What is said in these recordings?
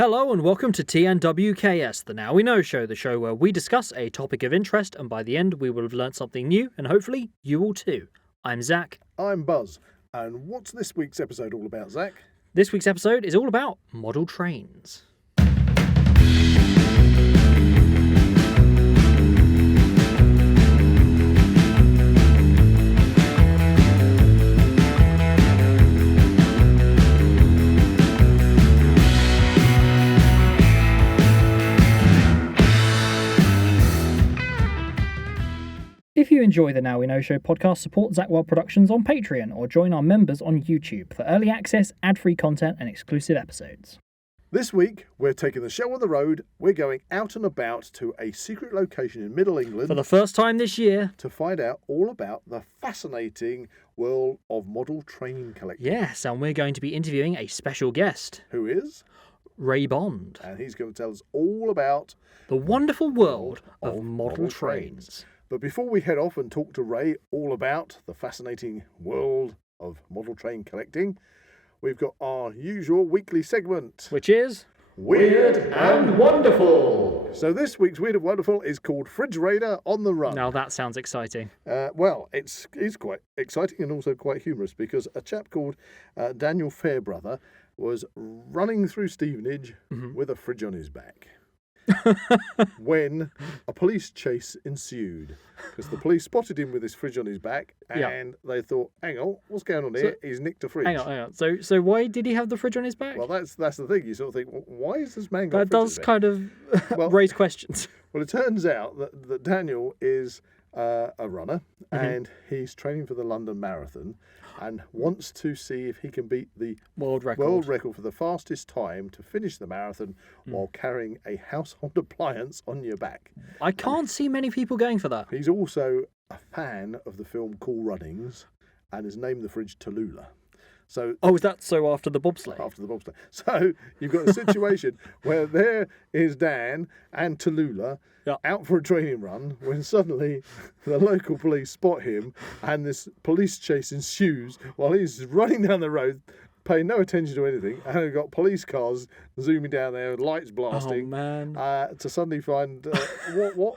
Hello and welcome to TNWKS, the Now We Know show, the show where we discuss a topic of interest and by the end we will have learnt something new and hopefully you will too. I'm Zach. I'm Buzz. And what's this week's episode all about, Zach? This week's episode is all about model trains. If you enjoy the Now We Know Show podcast, support Zak Wylde Productions on Patreon or join our members on YouTube for early access, ad-free content and exclusive episodes. This week, we're taking the show on the road. We're going out and about to a secret location in Middle England. For the first time this year. To find out all about the fascinating world of model train collecting. Yes, and we're going to be interviewing a special guest. Who is? Ray Bond. And he's going to tell us all about the wonderful world of model trains. But before we head off and talk to Ray all about the fascinating world of model train collecting, we've got our usual weekly segment. Which is? Weird and Wonderful. So this week's Weird and Wonderful is called Fridge Raider on the Run. Now that sounds exciting. Well, it's quite exciting and also quite humorous because a chap called Daniel Fairbrother was running through Stevenage with a fridge on his back. When a police chase ensued, because the police spotted him with his fridge on his back, and they thought, "Hang on, what's going on here? He's nicked a fridge." Hang on. So why did he have the fridge on his back? Well, that's the thing. You sort of think, well, why is this man got a that fridge on does his back? kind of raise questions. Well, it turns out that Daniel is a runner, and he's training for the London Marathon, and wants to see if he can beat the world record for the fastest time to finish the marathon while carrying a household appliance on your back. I can't see many people going for that. He's also a fan of the film Cool Runnings and has named the fridge Tallulah. So, is that so after the bobsleigh? After the bobsleigh. So you've got a situation where there is Dan and Tallulah out for a training run when suddenly the local police spot him and this police chase ensues while he's running down the road, paying no attention to anything, and we've got police cars zooming down there, lights blasting. Oh man! To suddenly find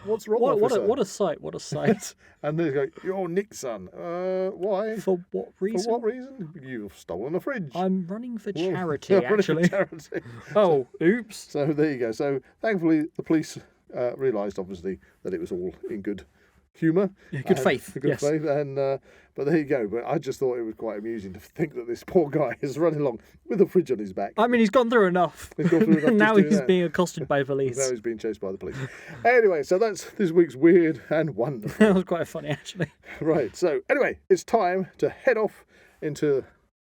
what's wrong? What a sight! What a sight! And they go, "You're Nick's son. Why? For what reason? For what reason? You've stolen a fridge." I'm running for charity, actually. Charity. Oh, oops! So there you go. So thankfully, the police realised, obviously, that it was all in good humour. Yeah, good faith. Good faith. And but there you go. But I just thought it was quite amusing to think that this poor guy is running along with a fridge on his back. I mean, he's gone through enough. Now he's being accosted by police. Now he's being chased by the police. Anyway, so that's this week's Weird and Wonderful. That was quite funny, actually. Right. So anyway, it's time to head off into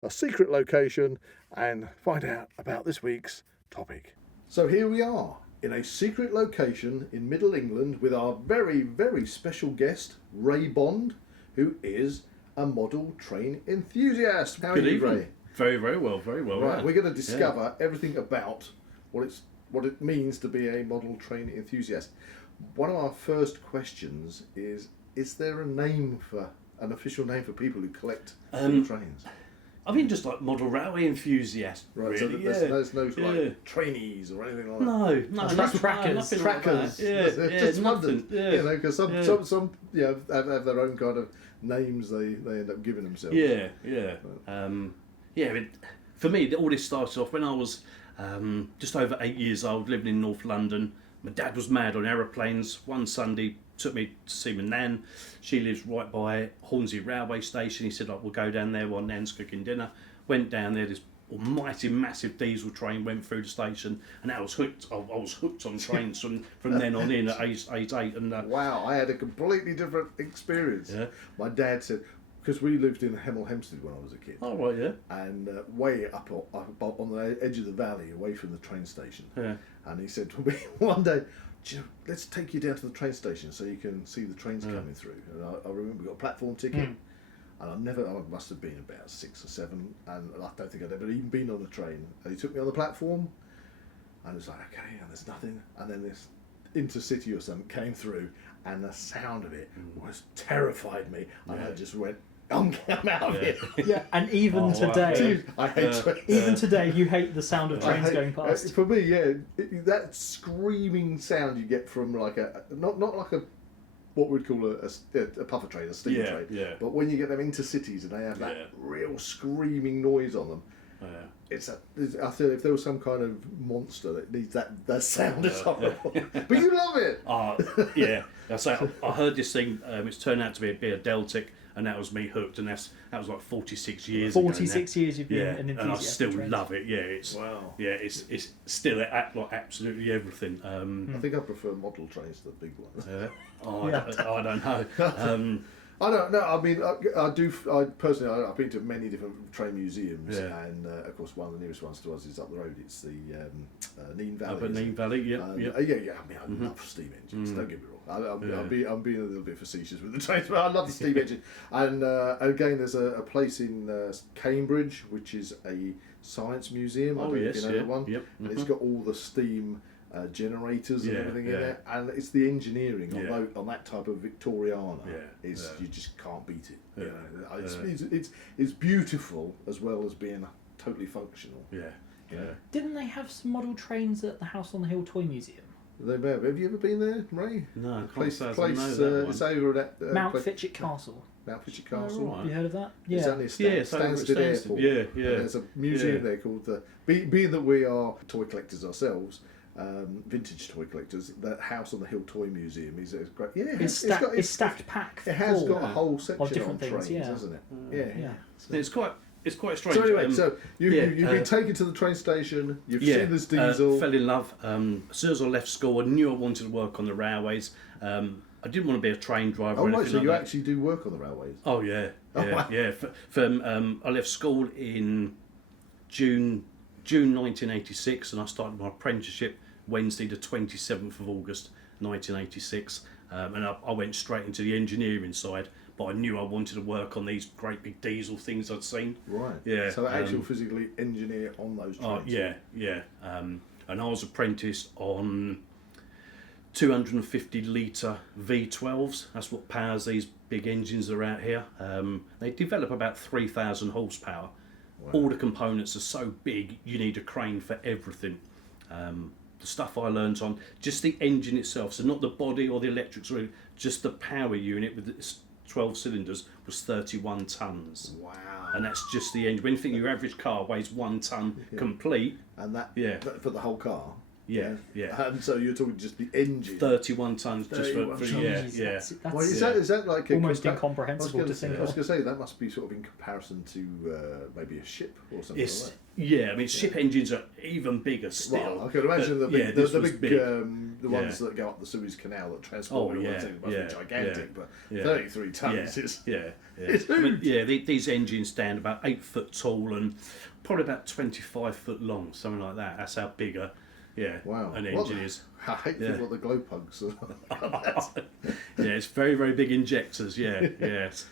a secret location and find out about this week's topic. So here we are in a secret location in Middle England with our very, very special guest, Ray Bond, who is a model train enthusiast. How are you, Ray? Very, very well, very well. Right, we're going to discover everything about what it means to be a model train enthusiast. One of our first questions is there an official name for people who collect trains? I mean, just like model railway enthusiast, right? Really. So there's no like trainees or anything like that. No, trackers. Just nothing. Yeah. You know, because some have their own kind of names they end up giving themselves. For me, all this started off when I was just over 8 years old, living in North London. My dad was mad on aeroplanes. One Sunday, took me to see my nan. She lives right by Hornsey railway station. He said, we'll go down there while nan's cooking dinner. Went down there, this almighty massive diesel train went through the station, and I was hooked. I was hooked on trains from then on in at age 8. And wow, I had a completely different experience. Yeah. My dad said, because we lived in Hemel Hempstead when I was a kid. Oh, right, yeah. And way up on the edge of the valley, away from the train station. Yeah. And he said to me one day, let's take you down to the train station so you can see the trains coming through. And I remember we got a platform ticket. And I must have been about 6 or 7, and I don't think I'd ever even been on a train. And he took me on the platform, and it was like, okay, and there's nothing. And then this intercity or something came through, and the sound of it was terrified me. And I just went, I'm out of here. Yeah, and even Oh, today, Dude, I hate trains. even today, you hate the sound of I trains hate- going past. For me, yeah, that screaming sound you get from like not like a what we'd call a puffer train, a steam train. Yeah. But when you get them into cities and they have that Yeah. real screaming noise on them, I feel if there was some kind of monster that needs that sound, it's horrible. But you love it. Yeah. I heard this thing. It's turned out to be a Deltic, and that was me hooked. And that was like 46 years ago. 46 years you've been Yeah, an enthusiast. and I still for trains. love it. Yeah, it's Wow. Yeah, it's still like absolutely everything. I think I prefer model trains to the big ones. I don't know. I don't know. I mean, I do. I personally, I've been to many different train museums, Yeah. and of course, one of the nearest ones to us is up the road. It's the Neen Valley. Up at Neen Valley, yeah. Yeah. I mean, I love steam engines. Don't get me wrong. I'm being a little bit facetious with the trains, but I love the steam engine. And again, there's a place in Cambridge which is a science museum. I don't know if you know that one. Yep. And it's got all the steam generators and everything in there, and it's the engineering on that type of Victoriana you just can't beat it. You know? It's beautiful as well as being totally functional. Didn't they have some model trains at the House on the Hill Toy Museum? Have you ever been there, Ray? No, I Place can't say I know that it's one. over at Mount Fitchett Castle. Mount Fitchett Castle. right. Have you heard of that? It's only it's over at Stansted Stansted. Airport. Yeah. And there's a museum there called being that we are toy collectors ourselves, vintage toy collectors. The House on the Hill Toy Museum is great. Yeah, It's stacked pack. It has full got a whole section on different things, trains, yeah. hasn't it? Yeah. It's quite strange. So anyway, you've yeah, been taken to the train station. You've seen this diesel. Fell in love. As soon as I left school, I knew I wanted to work on the railways. I didn't want to be a train driver. Oh or right, anything so like you that. actually do work on the railways. Oh yeah. wow. I left school in June 1986, and I started my apprenticeship Wednesday, the 27th of August, 1986. And I went straight into the engineering side. But I knew I wanted to work on these great big diesel things I'd seen. Right. Yeah. So actual physically engineer on those trains. Oh yeah. And I was apprenticed on 250 litre V12s. That's what powers these big engines that are out here. They develop about 3,000 horsepower. Wow. All the components are so big, you need a crane for everything. The stuff I learned on just the engine itself, so not the body or the electrics, really, just the power unit with its 12 cylinders was 31 tonnes. Wow. And that's just the engine. When you think your average car weighs 1 tonne complete. And that for the whole car. Yeah. And so you're talking just the engine. 31 tonnes just for That's Well, is that like almost incomprehensible to think I was of. going to say that must be sort of in comparison to maybe a ship or something like that. Yeah, I mean, ship engines are even bigger still. Well, I can imagine the big, this the was big, the ones that go up the Suez Canal that transport must be gigantic, but 33 tonnes is it's huge. These engines stand about 8 foot tall and probably about 25 foot long, something like that. That's how big an engine is. I hate to think what the glow pugs are. It's very, very big injectors. Yes.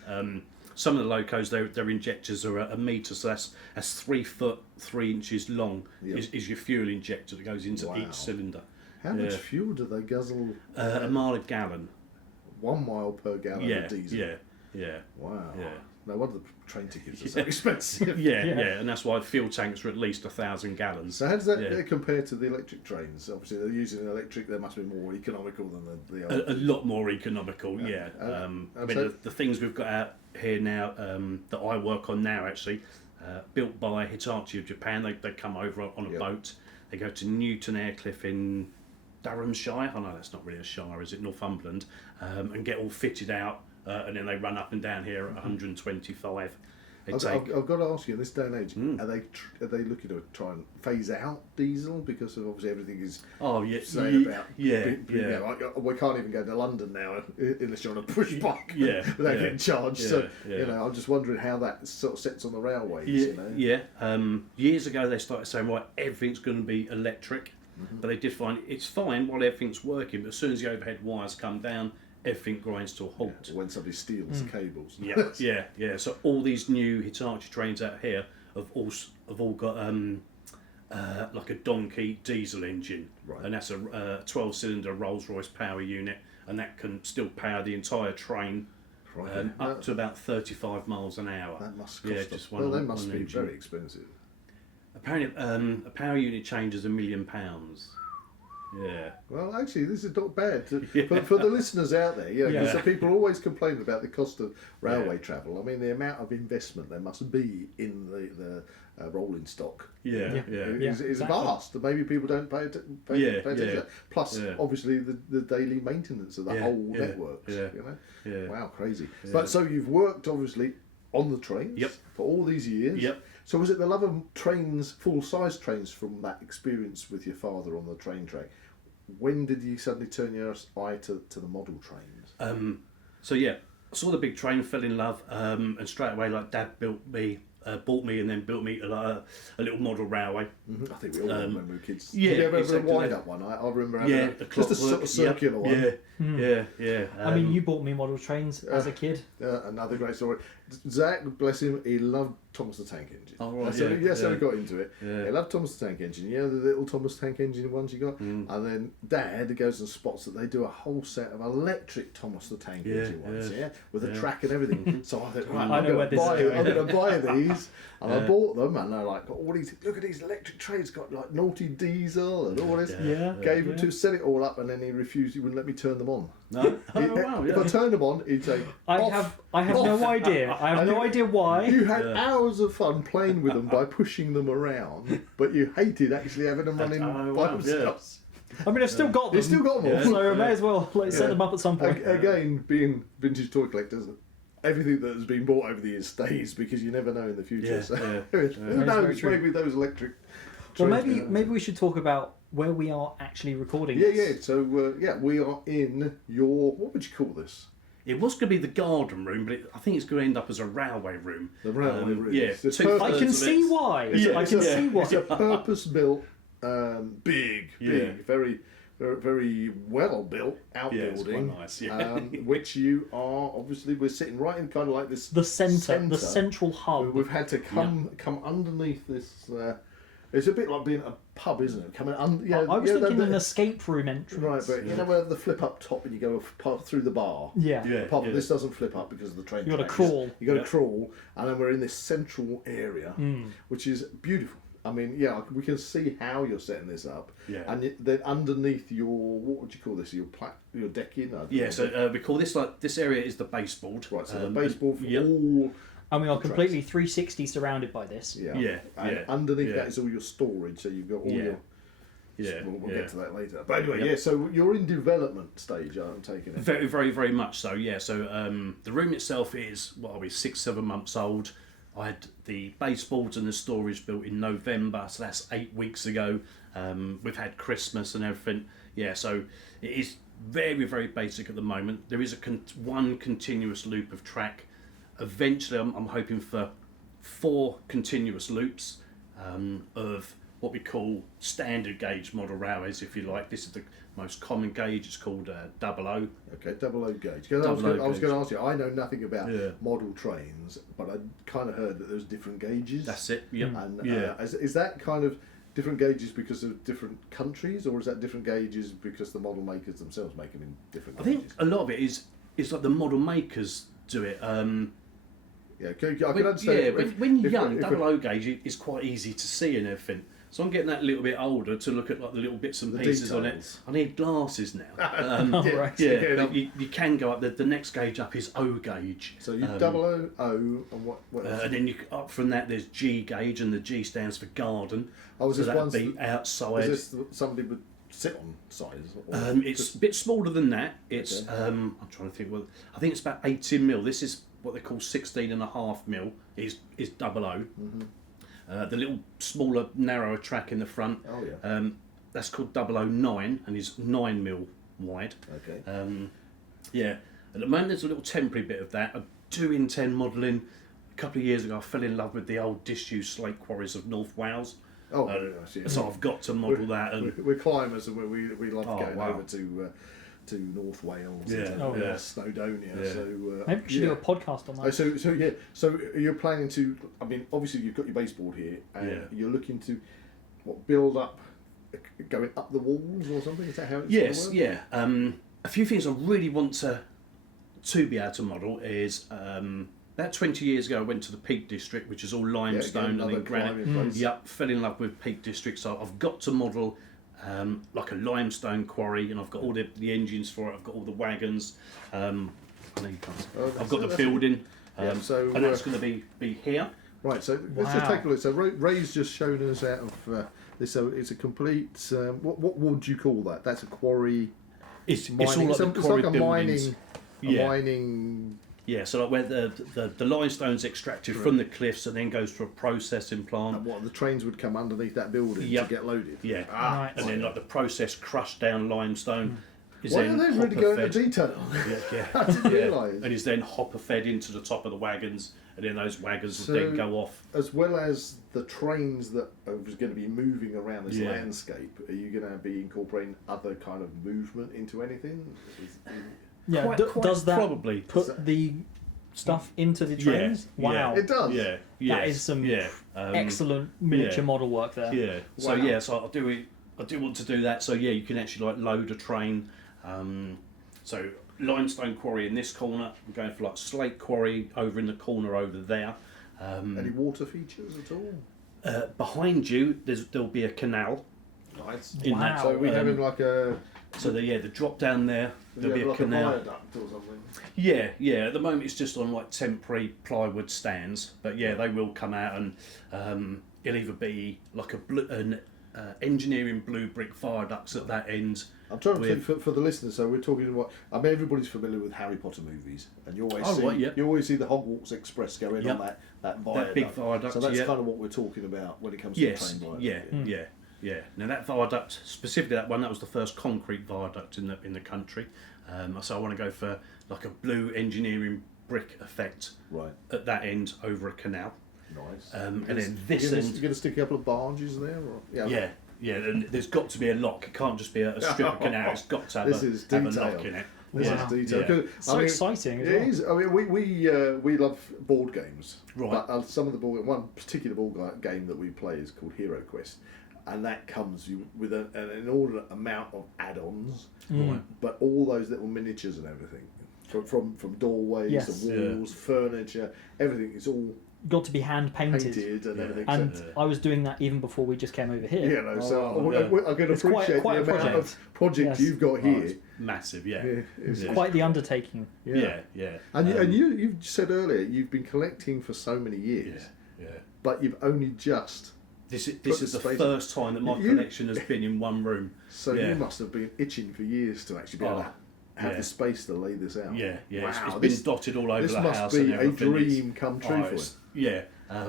Some of the locos, their injectors are a metre, so that's 3 foot 3 inches long. Is your fuel injector that goes into each cylinder. How much fuel do they guzzle? A mile a gallon. 1 mile per gallon of diesel. Yeah. Wow. Yeah. No wonder the train tickets are so expensive. And that's why fuel tanks are at least 1,000 gallons. So how does that compare to the electric trains? Obviously, they're using electric. They must be more economical than the old. A lot more economical, yeah. I mean, the things we've got out here now that I work on now, actually, built by Hitachi of Japan. They come over on a boat. They go to Newton Aircliff in Durhamshire. I know that's not really a shire, is it? Northumberland, and get all fitted out. And then they run up and down here at 125. I've got to ask you, in this day and age, are they looking to try and phase out diesel because of obviously everything is saying about we can't even go to London now unless you're on a push bike without getting charged. I'm just wondering how that sort of sets on the railways. Years ago they started saying everything's going to be electric, but they did find it's fine while everything's working, but as soon as the overhead wires come down, everything grinds to a halt. When somebody steals the cables. So all these new Hitachi trains out here have all got like a donkey diesel engine, and that's a 12-cylinder Rolls-Royce power unit, and that can still power the entire train Crikey. up to about 35 miles an hour. That must cost just well, they one must be engine. very expensive. Apparently, a power unit change is £1 million. Yeah. Well, actually, this is not bad Yeah. for the listeners out there. Yeah, because Yeah. people always complain about the cost of railway travel. I mean, the amount of investment there must be in the rolling stock Yeah. is exactly. vast. And maybe people don't pay Yeah, attention. yeah. Plus, Yeah. obviously, the daily maintenance of the Yeah, whole yeah, networks. yeah. You know, Yeah. wow, crazy. Yeah. But so you've worked obviously on the trains Yep. for all these years. Yep. So was it the love of trains, full-size trains, from that experience with your father on the train track? When did you suddenly turn your eye to the model trains? So yeah, I saw the big train, fell in love, and straight away, like Dad bought me and then built me a little model railway. I think we all remember we were kids. yeah, Did you ever have exactly. a wind-up one? I remember having Yeah, just a sort of circular one. Yeah. I mean, you bought me model trains as a kid. Another great story. Zach, bless him, he loved Thomas the Tank Engine. Oh, right, So yeah, we got into it. Yeah. He loved Thomas the Tank Engine. You know the little Thomas the Tank Engine ones you got? Mm. And then Dad goes and spots that they do a whole set of electric Thomas the Tank Engine ones, with a track and everything. So I thought, right, I know where this is going. I'm going to buy these. And I bought them, and they're like, all these, look at these electric trains, got like naughty diesel and all this. Yeah. Gave him to set it all up, and then he refused, he wouldn't let me turn them on. No? Oh, wow, If I yeah. turned them on, he'd say, I "Off." have no Off. idea. I have And no you- idea why. You had hours of fun playing with them by pushing them around, but you hated actually having them running Oh, by wow, themselves. I mean, I've still got them. You still got them all. So I may as well set them up at some point. Again, being vintage toy collectors, everything that has been bought over the years stays because you never know in the future. Yeah, So yeah. who very knows? true. Maybe those electric. Well, trains- maybe we should talk about where we are actually recording Yeah, this. yeah. So we are in your, what would you call this? It was going to be the garden room, but I think it's going to end up as a railway room. The railway room. Yeah, It's two perfect. I can of see it. why. Yeah, I can yeah. see why. It's a purpose-built, big, Yeah. very, very well built outbuilding, quite nice, yeah. which you are obviously. We're sitting right in kind of like this. The centre, centre. the central hub. We've had to come underneath this. It's a bit like being at a pub, isn't it? Coming I was thinking an escape room entrance. Right, but you know where the flip up top and you go through the bar. Yeah. Yeah. Apart from this doesn't flip up because of the train. You gotta tracks. crawl. You got to Yeah. crawl, and then we're in this central area, which is beautiful. I mean, yeah, we can see how you're setting this up. Yeah. And then underneath your, what would you call this? Your decking. I don't Yeah, know. so we call this, like, this area is the baseboard. Right, so the baseboard for Yep. all. And we are the completely 360 surrounded by this. Yeah. Yeah, And yeah, underneath yeah. that is all your storage. So you've got all Yeah. your. Yeah, We'll yeah. get to that later. But anyway, Yep. yeah. So you're in development stage. I'm taking it. Very, very, very much so, yeah. So the room itself is, what are we, 6-7 months old. I had the baseboards and the storage built in November, so that's 8 weeks ago. We've had Christmas and everything. Yeah, so it is very, very basic at the moment. There is one continuous loop of track. Eventually, I'm hoping for 4 continuous loops of what we call standard gauge model railways, if you like. This is the most common gauge. It's called 00. Okay, 00 gauge. 'Cause I was 00 going gauge. to ask you. I know nothing about Yeah. model trains, but I kind of heard that there's different gauges. That's it. Yep. And Yeah. is that kind of different gauges because of different countries, or is that different gauges because the model makers themselves make them in different I gauges? think a lot of it is like the model makers do it. Yeah, I can When, understand. yeah, when you're if- young, if- 00 gauge is quite easy to see and everything. So I'm getting that little bit older to look at like the little bits and The pieces on it. details. I need glasses now. Oh, Yeah. right. Yeah, Yeah. but you can go up. The next gauge up is O gauge. So you 00, and what else? And then up from that, there's G gauge, and the G stands for garden. Oh, was so this that'd one's be is outside. this somebody would sit on sides? Or It's a bit smaller than that. It's I'm trying to think. Well, I think it's about 18 mil. This is what they call 16.5 mil. Is 00. The little smaller, narrower track in the front. Oh yeah. That's called 009 and is 9 mil wide. Okay. Yeah. At the moment, there's a little temporary bit of that. I do intend modelling. A couple of years ago, I fell in love with the old disused slate quarries of North Wales. Oh, I see. So I've got to model that. And We're climbers, and we love Oh, going wow. over to North Wales, Yeah. and Oh, yeah. Snowdonia. Yeah. So Maybe we should do a podcast on that. So you're planning to. I mean, obviously you've got your baseboard here, and Yeah. you're looking to build up, going up the walls or something. Is that how it's yes, gonna work? yeah. A few things I really want to to be able to model is about 20 years ago I went to the Peak District, which is all limestone and then granite. Yep, fell in love with Peak District, so I've got to model like a limestone quarry, and I've got all the engines for it, I've got all the wagons, I know you can't. I've got the building, and that's going to be here. Right, so let's just take a look. So Ray's just shown us out of this. So it's a complete. What would you call that? That's a quarry. It's all like the quarry buildings. Mining. Yeah, so like where the limestone's extracted from the cliffs and then goes through a processing plant. And what, the trains would come underneath that building to get loaded? Yeah, Right. And then like the process crushed down limestone. Is Why then are they really going into detail? Yeah. I didn't realise. And is then hopper fed into the top of the wagons, and then those wagons would then go off. As well as the trains that are going to be moving around this landscape, are you going to be incorporating other kind of movement into anything? Yeah, Quite does that probably put the stuff into the trains? Yeah. Wow. It does. Yeah, That is some excellent miniature model work there. Yeah. So so I do want to do that. So yeah, you can actually like load a train. So limestone quarry in this corner. I'm going for like slate quarry over in the corner over there. Any water features at all? Behind you, there'll be a canal. Nice. In that. So we're having like a. So the drop down there. There'll be a like canal. A viaduct or something. Yeah. At the moment, it's just on like temporary plywood stands, but yeah, they will come out and it'll either be like an engineering blue brick viaducts at that end. I'm trying to think for the listeners. So we're talking about. I mean, everybody's familiar with Harry Potter movies, and you always see the Hogwarts Express go in on that viaduct. That big viaduct. So that's kind of what we're talking about when it comes to the train viaduct. Yeah. Now that viaduct, specifically that one, that was the first concrete viaduct in the country. So I want to go for like a blue engineering brick effect at that end over a canal. Nice. And then this end, you're going to stick a couple of barges there, or yeah. And there's got to be a lock. It can't just be a strip of canal. It's got to have a lock in it. This is detail. So exciting. As well. It is. I mean, we love board games. Right. But some of the one particular board game that we play is called Hero Quest, and that comes with an inordinate amount of add-ons, but all those little miniatures and everything, from doorways to walls, furniture, everything. It's all got to be hand painted and everything. And I was doing that even before we just came over here. I can appreciate the amount of projects you've got here. It's massive, It's quite the undertaking. Yeah. And you said earlier you've been collecting for so many years. Yeah. But you've only just. This is the first time that my collection has been in one room. So you must have been itching for years to actually be able to have the space to lay this out. Yeah. Wow, it's been dotted all over the house. This must be and a dream come true for you. Yeah. I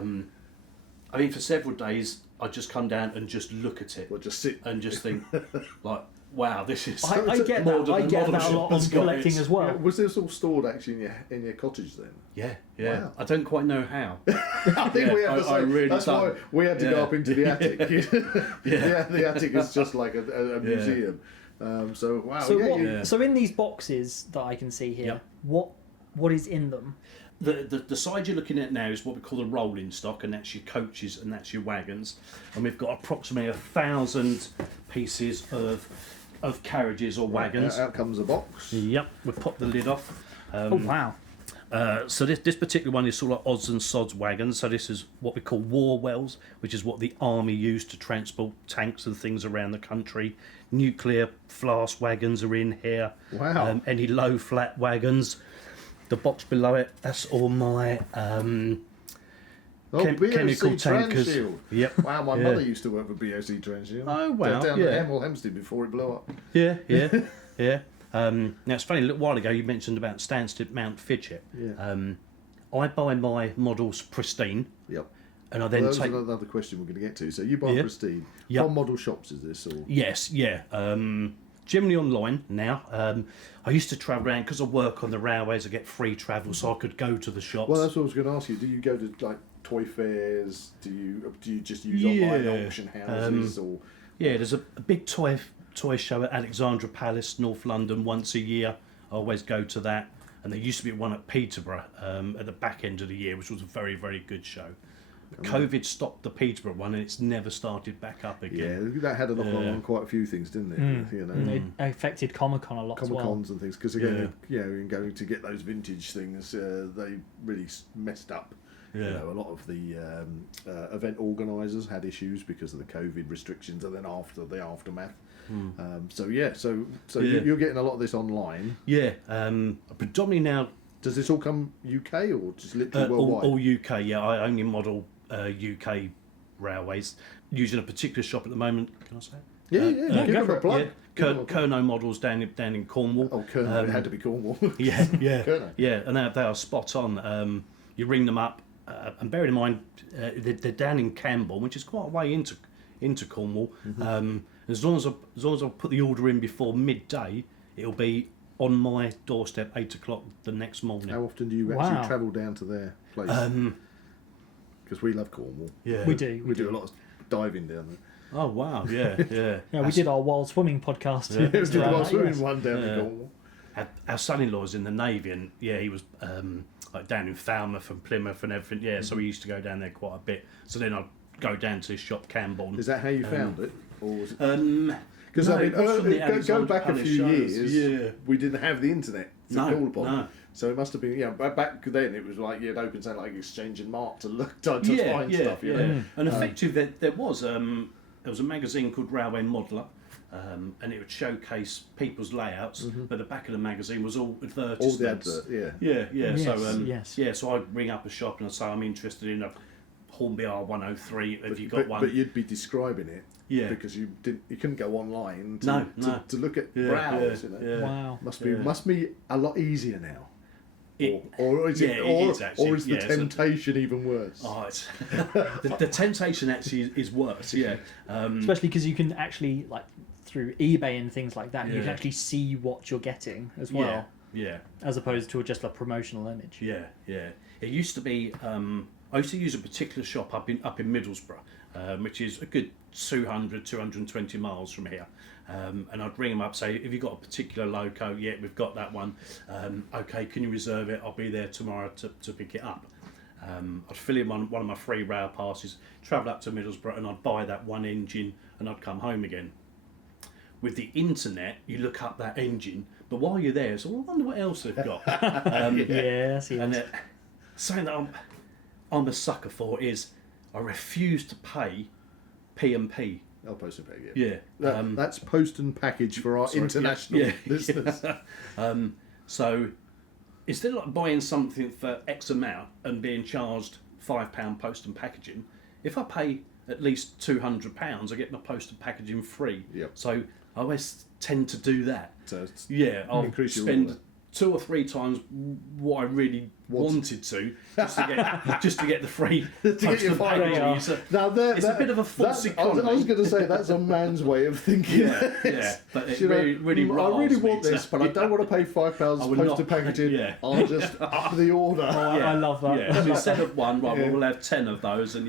mean, for several days, I just come down and just look at it. Or just sit and just think, like, wow, this is. I get that. I get that a lot on collecting as well. Was this all stored actually in your cottage then? Yeah. Wow. I don't quite know how. I think we have to say really that's why we had to go up into the attic. The attic is just like a museum. So wow. So in these boxes that I can see here, what is in them? The side you're looking at now is what we call the rolling stock, and that's your coaches and that's your wagons, and we've got approximately 1,000 pieces of carriages or wagons. Out comes a box. Yep, we've popped the lid off. Oh wow! So this particular one is sort of like odds and sods wagons. So this is what we call war wells, which is what the army used to transport tanks and things around the country. Nuclear flask wagons are in here. Wow. Any low flat wagons. The box below it, that's all my chemical tankers. Transhield. Yep. Wow, my mother used to work for BOC Transhield. Oh wow. Down at Hemel Hempstead before it blew up. Yeah. Now it's funny. A little while ago you mentioned about Stansted Mount Fidget. Yeah. I buy my models pristine. Yep. And I then take another question we're going to get to. So you buy pristine from model shops, is this or? Yes. Yeah. Generally online now. I used to travel around because I work on the railways. I get free travel, so I could go to the shops. Well, that's what I was going to ask you. Do you go to like toy fairs? Do you just use online auction houses or? Yeah, there's a big toy show at Alexandra Palace, North London, once a year. I always go to that, and there used to be one at Peterborough at the back end of the year, which was a very, very good show. COVID stopped the Peterborough one, and it's never started back up again. Yeah, that had a knock on quite a few things, didn't it? You know, It affected Comic-Con a lot as well. Comic-Cons and things, because again, in going to get those vintage things, they really messed up. Yeah. You know, a lot of the event organisers had issues because of the COVID restrictions, and then after the aftermath. So you're getting a lot of this online. Yeah, predominantly now. Does this all come UK or just literally worldwide? All UK, yeah. I only model UK railways using a particular shop at the moment. Can I say it? Yeah. Give them a plug. Kerno models down in Cornwall. Oh, Kerno, it had to be Cornwall. Yeah. Kerno. Yeah, and they are spot on. You ring them up, and bearing in mind they're down in Campbell, which is quite a way into Cornwall. As long as I put the order in before midday, it'll be on my doorstep 8 o'clock the next morning. How often do you actually travel down to their place? Because we love Cornwall. Yeah, We do. We do a lot of diving down there. Oh wow, yeah. Yeah, we did our wild swimming podcast. We did around while that, swimming yes. one down in Cornwall. Our son-in-law's in the Navy, and he was like down in Falmouth and Plymouth and everything. Yeah, so we used to go down there quite a bit. So then I'd go down to his shop, Campbell. Is that how you found it? Or was it? Because Go back a few years, we didn't have the internet to call upon. No. So it must have been, back then it was like you'd open something like Exchange and Mark to find stuff, you know. And effectively, there was a magazine called Railway Modeller, and it would showcase people's layouts, but the back of the magazine was all advertisements. All the advert, Yeah. Yes, yes. So I'd ring up a shop and I'd say I'm interested in a Hornby R103. Have you got one? But you'd be describing it, because you couldn't go online to look at browse. You know? Yeah. Wow. Must be a lot easier now. It Is the temptation even worse? Oh, it's the temptation actually is worse. Yeah, Especially because you can actually, like, through eBay and things like that, you Yeah. can actually see what you're getting as well, yeah, as opposed to just a promotional image. yeah. It used to be. I used to use a particular shop up in Middlesbrough, which is a good 220 miles from here. And I'd ring them up, say, have you got a particular loco? Yeah, we've got that one. Okay, can you reserve it? I'll be there tomorrow to pick it up. I'd fill in one of my free rail passes, travel up to Middlesbrough, and I'd buy that one engine, and I'd come home again. With the internet, you look up that engine, but while you're there, so I wonder what else they've got. Yes. And something that I'm a sucker for is I refuse to pay P&P. Oh, post and package. Yeah. Yeah. That's post and package for our international listeners. So instead of like buying something for X amount and being charged £5 post and packaging, if I pay at least £200, I get my post and packaging free. Yep. So I always tend to do that. So I'll increase your spend order. 2 or 3 times what I really wanted to, just to get the free to get your packaging. So now it's a bit of a false economy. I was going to say that's a man's way of thinking. Yeah, but it really I really riles me want this, but I don't want to pay £5 post to packaging. Yeah. I'll just up the order. I love that. Yeah. So instead of one, we'll have 10 of those, and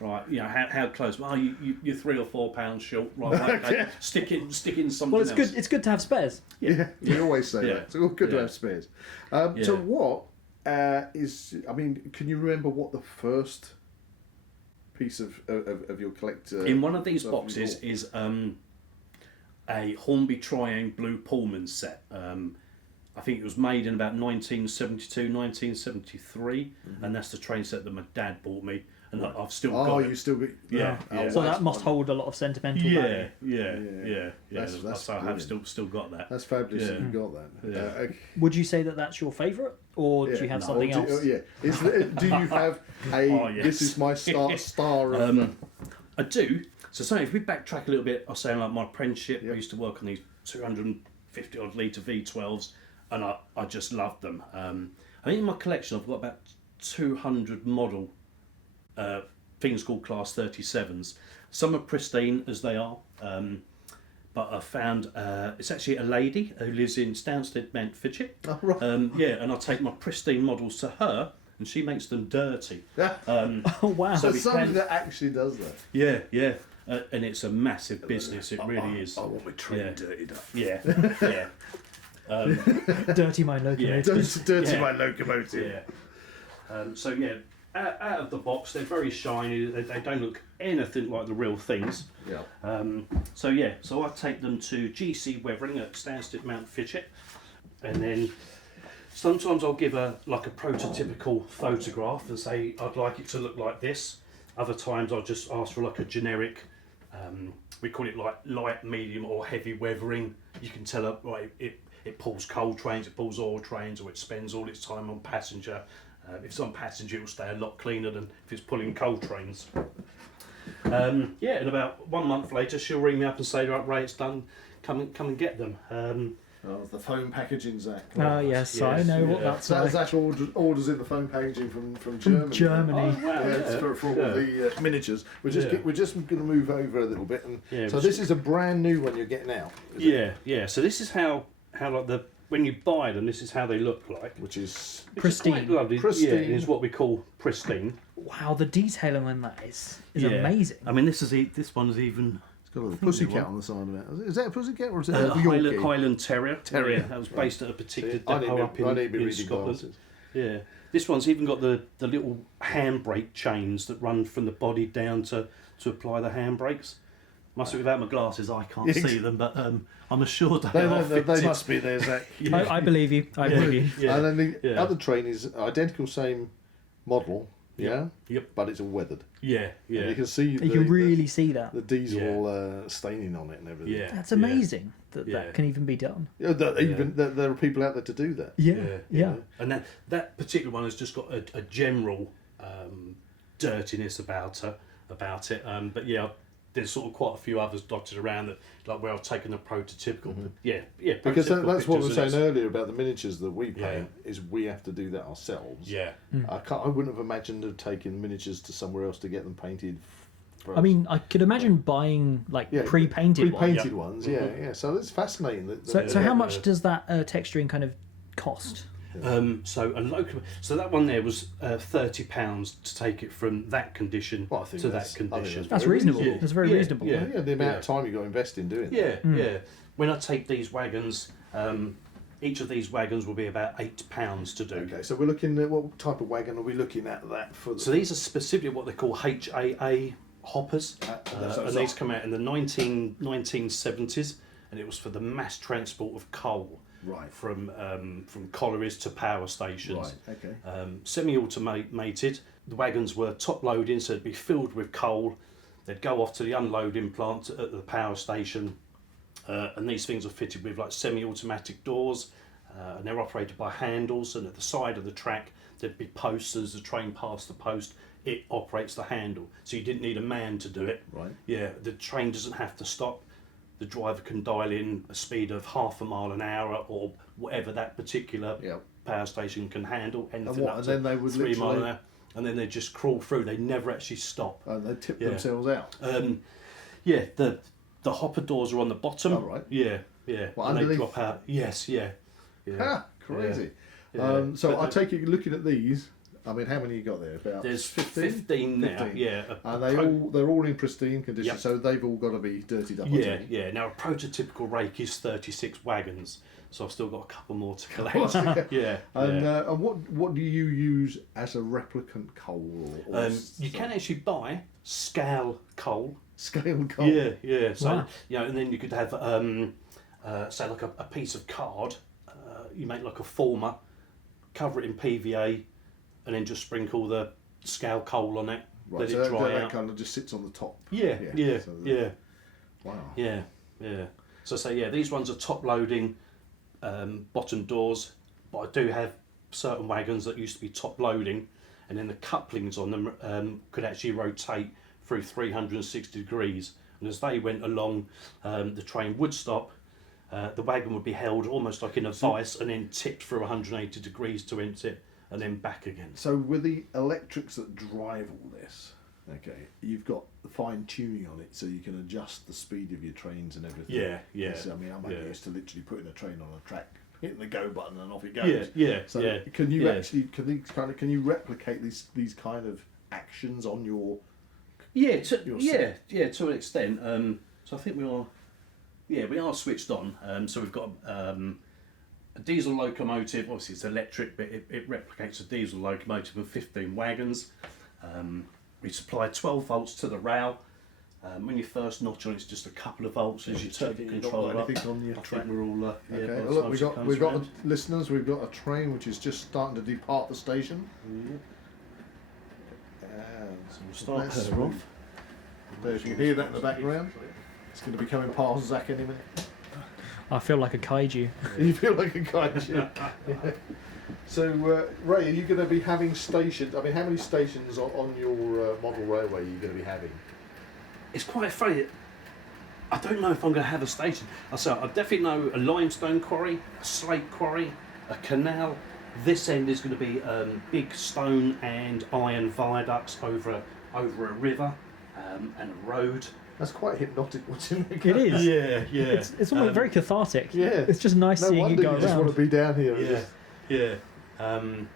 right, how close? Well, you're £3 or £4 short. Right, okay. Stick in something Well, else. it's good to have spares. Yeah, you always say Yeah. that. It's all good to Yeah. have spares. So what can you remember what the first piece of your collector... In one of these stuff you boxes bought? is a Hornby Triangle Blue Pullman set. I think it was made in about 1972, 1973, and that's the train set that my dad bought me, and I've still got it. You still got... Yeah. So that must hold a lot of sentimental value. Yeah. That's So I have still got that. That's fabulous that Yeah. you got that. Yeah. Would you say that that's your favourite, or do you have something else? Do you have a... Oh, yes. This is my star of... I do. So if we backtrack a little bit, I was saying like my apprenticeship, I used to work on these 250 odd litre V12s, and I just loved them. I think in my collection I've got about 200 model things called Class 37s. Some are pristine as they are, but I found it's actually a lady who lives in Stansted, Mountfitchet. Oh, right. And I take my pristine models to her, and she makes them dirty. Oh wow! So we somebody can- that actually does that. Yeah. And it's a massive business. It really is. I want my train dirtied up. Yeah. Dirty my locomotive. Dirty my locomotive. Yeah. out of the box, they're very shiny. They don't look anything like the real things. Yeah. So I take them to GC Weathering at Stansted Mount Fitchett, and then sometimes I'll give a prototypical photograph and say I'd like it to look like this. Other times I'll just ask for like a generic, we call it like light, medium or heavy weathering. You can tell it pulls coal trains, it pulls oil trains, or it spends all its time on passenger. If it's on passenger, it'll stay a lot cleaner than if it's pulling coal trains. And about 1 month later, she'll ring me up and say, right, Ray, it's done. Come and get them. The foam packaging, Zach. Yes, I know what that's like. Zach orders in the foam packaging from Germany. Germany. Oh, wow, It's for all the miniatures. We're just going to move over a little bit, and so this is a brand new one you're getting out. Yeah. So this is how like when you buy them, this is how they look like, Which is Pristine. quite lovely. Pristine. Yeah, it is what we call pristine. Wow, the detailing on that is amazing. I mean, this one is even. It's got a little pussycat on the side of it. Is that a pussycat or is it a Highland, Yorkie? Highland Terrier. Yeah, that was based at a particular depot up in Scotland. Glasses. Yeah, this one's even got the little handbrake chains that run from the body down to apply the handbrakes. Must be without my glasses, I can't see them, but I'm assured They must be there, Zach. I believe you. I believe you. Yeah. And then the other train is identical, same model. Yeah. Yep. But it's all weathered. Yeah. And you can see You can really see that. the diesel staining on it and everything. Yeah. That's amazing that can even be done. Yeah, there are people out there to do that. Yeah. And that particular one has just got a general dirtiness about it. But yeah, there's sort of quite a few others dotted around that, like where I've taken a prototypical. Because prototypical that's what we were pictures, saying and earlier about the miniatures that we paint, is we have to do that ourselves. Yeah. I wouldn't have imagined of taking miniatures to somewhere else to get them painted. I mean, I could imagine buying pre-painted ones. Yeah. So it's fascinating. So how much does that texturing kind of cost? So that one there was £30 to take it from that condition to that condition. That's reasonable. That's very reasonable. Yeah, the amount of time you got to invest in doing that. Yeah. When I take these wagons, each of these wagons will be about £8 to do. Okay, so we're looking at what type of wagon are we looking at that for? So these are specifically what they call HAA hoppers, and these come out in the 1970s, and it was for the mass transport of coal. Right. From collieries to power stations. Right, okay. Semi-automated. The wagons were top loading, so they'd be filled with coal. They'd go off to the unloading plant at the power station, and these things are fitted with like semi-automatic doors, and they're operated by handles. And at the side of the track, there'd be posts. As the train passed the post, it operates the handle. So you didn't need a man to do it. Right. Yeah, the train doesn't have to stop. The driver can dial in a speed of 0.5 mile an hour or whatever that particular power station can handle. Anything up to 3 miles an hour, and then they just crawl through. They never actually stop. And they tip themselves out. The hopper doors are on the bottom. Oh, right. Yeah. Well, and underneath? they drop out. Yes. Ah, crazy. Yeah. So I take it, looking at these. I mean, how many you got there? About There's 15 now. 15. Yeah. And they're all in pristine condition, so they've all got to be dirtied up. Yeah. Now a prototypical rake is 36 wagons, so I've still got a couple more to collect. Yeah. And what do you use as a replicant coal? You can actually buy scale coal. Scale coal. Yeah. So and then you could have say like a piece of card. You make like a former, cover it in PVA, and then just sprinkle the scale coal on it. Right, let so it dry that out. kind of just sits on the top. Yeah. Wow. Yeah. So these ones are top loading, bottom doors, but I do have certain wagons that used to be top loading, and then the couplings on them could actually rotate through 360 degrees. And as they went along, the train would stop. The wagon would be held almost like in a vice, and then tipped through 180 degrees to empty it, and then back again. So with the electrics that drive all this, okay, you've got the fine tuning on it, so you can adjust the speed of your trains and everything. Yeah. I mean, I'm used to literally putting a train on a track, hitting the go button, and off it goes. So can you actually can you replicate these kind of actions on your? To an extent. So I think we are switched on. So we've got a diesel locomotive. Obviously, it's electric, but it replicates a diesel locomotive with 15 wagons. We supply 12 volts to the rail. When you first notch on, it's just a couple of volts. As you turn the controller up, on your I track. think we're all. Okay. Well, look, we've got listeners. We've got a train which is just starting to depart the station. So we'll start her off. There, if you can hear that in the background, it's going to be coming past Zach any minute. I feel like a kaiju. You feel like a kaiju. Yeah. So, Ray, are you going to be having stations? I mean, how many stations on your model railway are you going to be having? It's quite funny. I don't know if I'm going to have a station. I definitely know a limestone quarry, a slate quarry, a canal. This end is going to be big stone and iron viaducts over a river and a road. That's quite hypnotic watching it. It is. Yeah. It's almost very cathartic. Yeah. It's just nice No seeing you wonder go you just around. want to be down here. And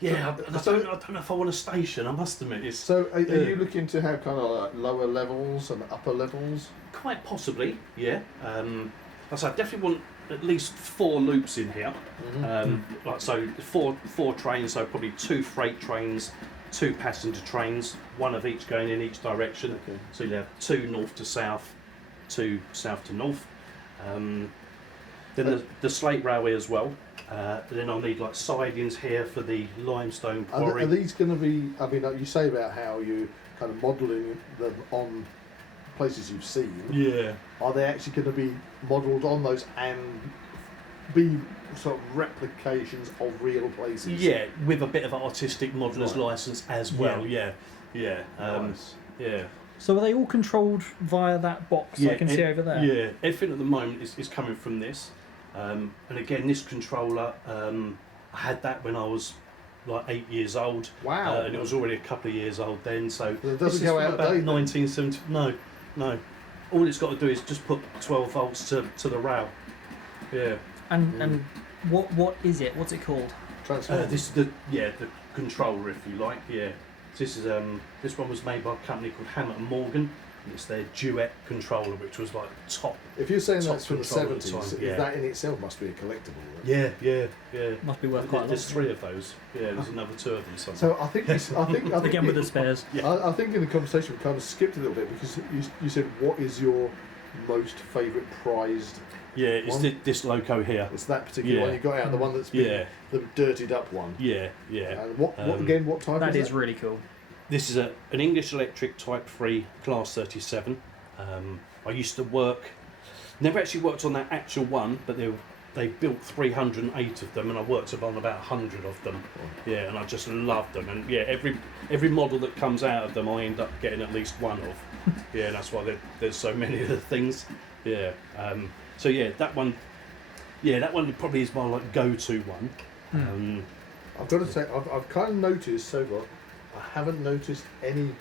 I don't know if I want a station. I must admit, So, are you looking to have kind of like lower levels and upper levels? quite possibly, yeah. I definitely want at least 4 loops in here. Four trains, so probably 2 freight trains, 2 passenger trains, 1 of each going in each direction. Okay. So you have 2 north to south, 2 south to north. Then the slate railway as well. Then I'll need like sidings here for the limestone quarry. Are these going to be? I mean, you say about how you kind of modelling them on places you've seen. Yeah. Are they actually going to be modelled on those and be sort of replications of real places? Yeah, with a bit of an artistic modeller's licence as well. Yeah. Nice. Yeah. So are they all controlled via that box I can see over there? Yeah, everything at the moment is coming from this. And again, this controller, I had that when I was like 8 years old. Wow. And it was already a couple of years old then. So it doesn't this is go from out of about date then? 1970. No. All it's got to do is just put 12 volts to the rail. Yeah. And what is it? What's it called? Transformer. This is the controller, if you like. Yeah. This one was made by a company called Hammett and Morgan. And it's their duet controller, which was like top. If you're saying top that's from the controller at 70s, the time, yeah. that in itself must be a collectible. Then. Yeah. Must be worth quite a lot. There's 3 of those. Yeah, there's another 2 of them somewhere. So I think Again with the spares. I think in the conversation we kind of skipped a little bit because you said what is your most favourite prized? Yeah, it's one? this loco here. It's that particular one you got out, the one that's been the dirtied up one. Yeah. And what again? What type? That is is really cool. This is an English Electric Type 3 Class 37. I used to never actually worked on that actual one, but they built 308 of them, and I worked on about 100 of them. Yeah, and I just loved them. And yeah, every model that comes out of them, I end up getting at least one of. Yeah, and that's why there's so many of the things. Yeah. So yeah, that one probably is my like go-to one. I've got to say, I've kind of noticed so far. I haven't noticed any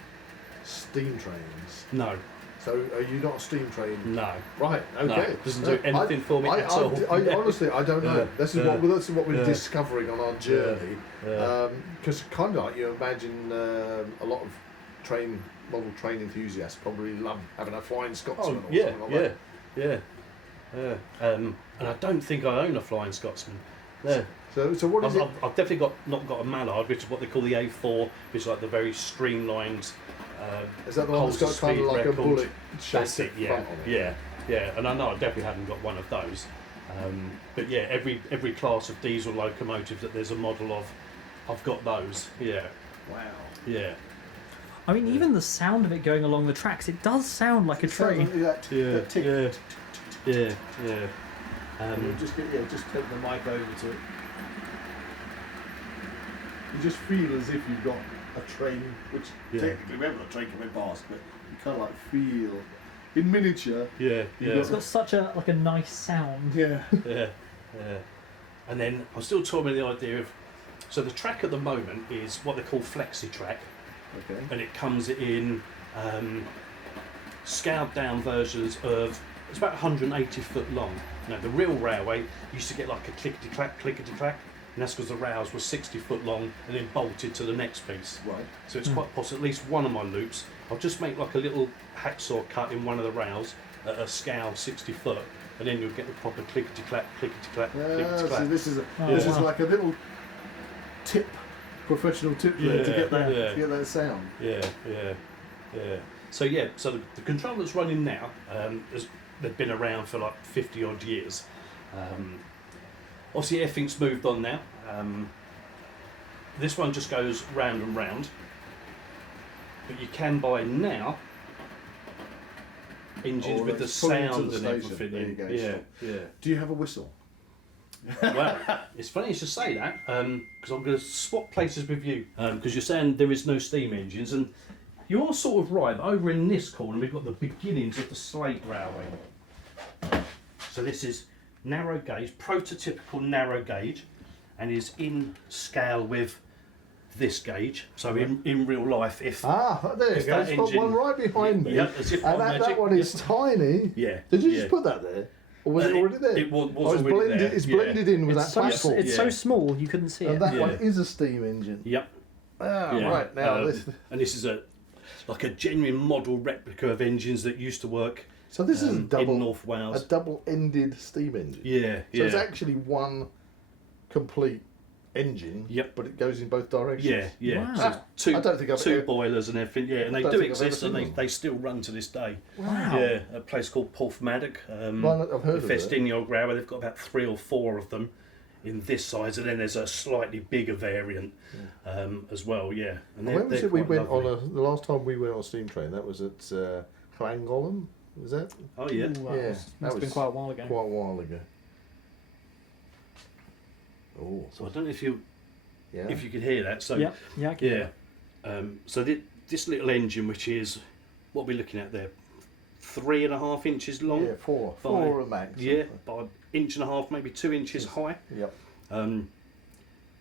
steam trains. No. So are you not a steam train? No. Right. Okay. No, doesn't do anything for me at all. I honestly, I don't know. This is what we're Yeah. discovering on our journey. Yeah. Because kind of like you imagine a lot of model train enthusiasts probably love having a Flying Scotsman or something like that. Yeah. And I don't think I own a Flying Scotsman. Yeah. So what is it? I've definitely not got a mallard, which is what they call the A4, which is like the very streamlined. Is that the one that's got kind of like a bullet That's shaped it. front on it? Yeah. And I know I definitely haven't got one of those. But yeah, every class of diesel locomotive that there's a model of, I've got those. Yeah. Wow. Yeah. I mean, even the sound of it going along the tracks, it does sound like a train. That tick. Yeah. Just take the mic over to it. You just feel as if you've got a train, which technically we haven't got a train coming past, but you kind of like feel in miniature. Yeah. It's got such a nice sound. Yeah. Yeah. And then I'm still talking about the idea of. So the track at the moment is what they call flexi track. Okay. And it comes in scaled down versions of, it's about 180 foot long. Now the real railway used to get like a clickety-clack, and that's because the rails were 60 foot long and then bolted to the next piece. Right. So it's quite possible, at least one of my loops, I'll just make like a little hacksaw cut in one of the rails at a scale 60 foot, and then you'll get the proper clickety-clack, clickety-clack, So clickety-clack. this is wow. like a little tip, professional tip there to get that yeah. to get that sound. Yeah. So the controller that's running now, they've been around for like 50 odd years. Obviously everything's moved on now. This one just goes round and round, but you can buy now engines with the it's put into sound the and station. everything There you in. go. Yeah. Do you have a whistle? Well, it's funny you should say that, because I'm going to swap places with you, because you're saying there is no steam engines, and you are sort of right, but over in this corner we've got the beginnings of the slate railway. So this is narrow gauge, prototypical narrow gauge, and is in scale with this gauge. So in real life, if There you if go. that It's got engine- one right behind me. Yeah, as if And by that magic. one is tiny. Yeah. Did you yeah. just put that there? Or was it already there? It was Oh, it's already blended, there. It's yeah. blended in with It's that so platform. it's so small you couldn't see And it. that Yeah. one is a steam engine. Yep. Ah, Yeah. right. Now this. And this is a genuine model replica of engines that used to work So this is in North Wales. a double-ended steam engine. Yeah, So it's actually one complete engine. Yep. But it goes in both directions. Yeah. Wow. So two, I don't think I've two ever- boilers and everything. Yeah, and they don't do think I've ever exist, and seen them. they still run to this day. Wow. Yeah, a place called Porthmadog. Well, I've heard the of it. Festiniog Railway. They've got about 3 or 4 of them in this size, and then there's a slightly bigger variant as well. Yeah. And When was it we quite went lovely. on the last time we went on a steam train? That was at Llangollen, was that? Oh yeah. Ooh, that Yeah, must that have been was quite a while ago. Quite a while ago. Oh, So I don't know if you yeah. could hear that. So Yeah, I can hear yeah. So this little engine, which is what we're looking at there, 3.5 inches long. Yeah, four By- a max. Yeah, by 1.5 inches, maybe 2 inches high. Yep.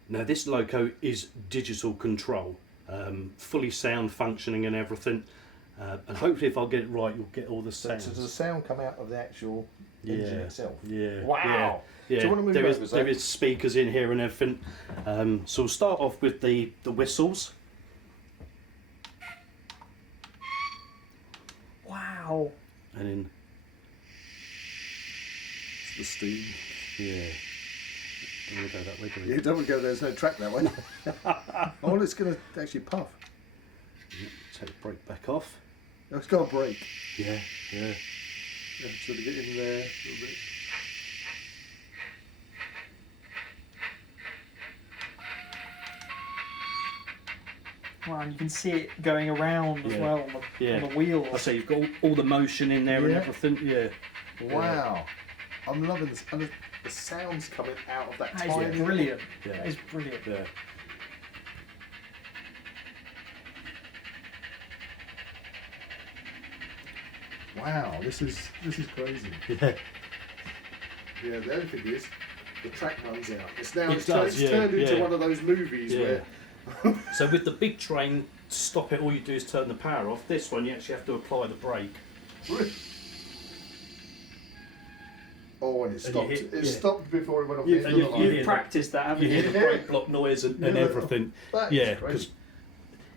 Now this loco is digital control, fully sound functioning and everything. And hopefully, if I get it right, you'll get all the So sounds. does the sound come out of the actual engine itself? Yeah. Wow. Yeah. Do you wanna move there over, is Zach? there is speakers in here and everything. So we'll start off with the whistles. Wow. And then It's the steam. yeah. Don't want to go that way, do we? You don't go. There's no track that way. Oh, it's going to actually puff. Take the brake back off. Oh, it's got a brake. Yeah. Yeah, sort of get in there a little bit. Wow, and you can see it going around as Yeah. well on the wheels. I say you've got all the motion in there and Yeah. everything. Yeah. Wow. I'm loving this. And the sounds coming out of that That tiny is brilliant. Yeah. That is brilliant. Yeah. Wow, this is crazy. Yeah. Yeah, the only thing is, the track runs out. It's now It it's does, yeah, turned into yeah. one of those movies Yeah. where So with the big train, to stop it, all you do is turn the power off. This one, you actually have to apply the brake. oh, and it you stopped. hit- It yeah. stopped before it went off You've, the you- other you line. hear practiced that, haven't You you? hear the brake block noise and Yeah. everything. That is Yeah, crazy. because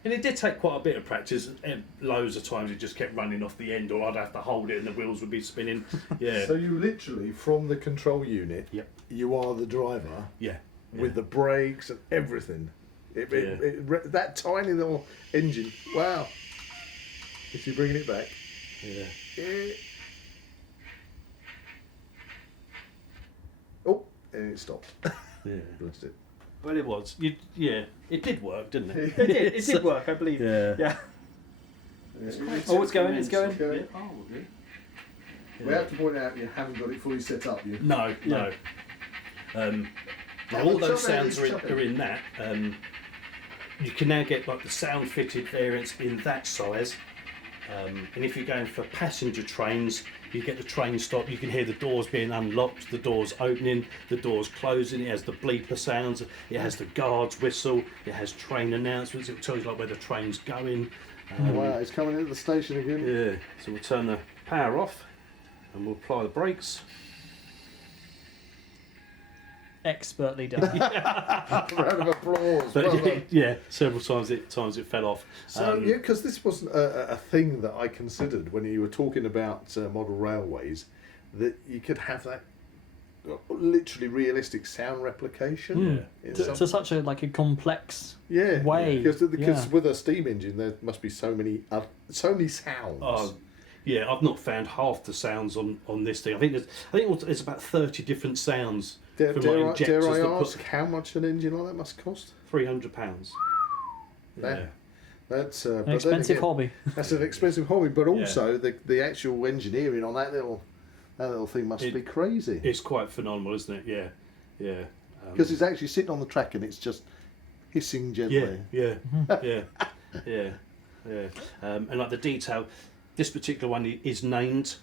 and it did take quite a bit of practice. And loads of times it just kept running off the end, or I'd have to hold it and the wheels would be spinning. Yeah, So you literally, from the control unit, Yep. you are the driver yeah, with the brakes and everything. That tiny little engine. Wow. Is she bringing it back? yeah. Eh. Oh, and it stopped. Yeah. Lost it. Well, it was. It did work, didn't it? It did. It did work, I believe. Yeah. Yeah. Yeah. Oh, it's going. It's going. Okay. Yeah. Oh, okay. We have to point out you haven't got it fully set up. You. No, no. Now all those sounds are in that. You can now get like the sound fitted variants in that size. And if you're going for passenger trains, you get the train stop, you can hear the doors being unlocked, the doors opening, the doors closing, it has the bleeper sounds, it has the guard's whistle, it has train announcements, it tells you like where the train's going. Wow, it's coming into the station again. Yeah, so we'll turn the power off and we'll apply the brakes. Expertly done. Round of applause. But Well done. yeah, several times it fell off. So yeah, because this wasn't a thing that I considered when you were talking about model railways. that you could have that literally realistic sound replication. To such a complex Yeah, way. Because with a steam engine, there must be so many sounds. Oh, yeah, I've not found half the sounds on this thing. I think there's about 30 different sounds. Dare I that ask how much an engine like that must cost? £300. Yeah. That's An expensive hobby. That's an expensive hobby, but also the actual engineering on that little thing must be crazy. It's quite phenomenal, isn't it? Yeah. Because it's actually sitting on the track and it's just hissing gently. Yeah. And like the detail, this particular one is named.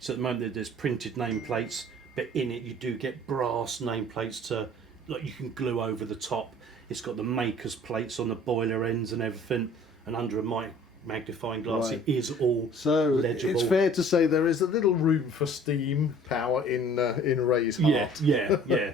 So at the moment there's printed nameplates, but in it you do get brass nameplates you can glue over the top. It's got the maker's plates on the boiler ends and everything, and under a magnifying glass it is all legible. It's fair to say there is a little room for steam power in Ray's heart. Yeah.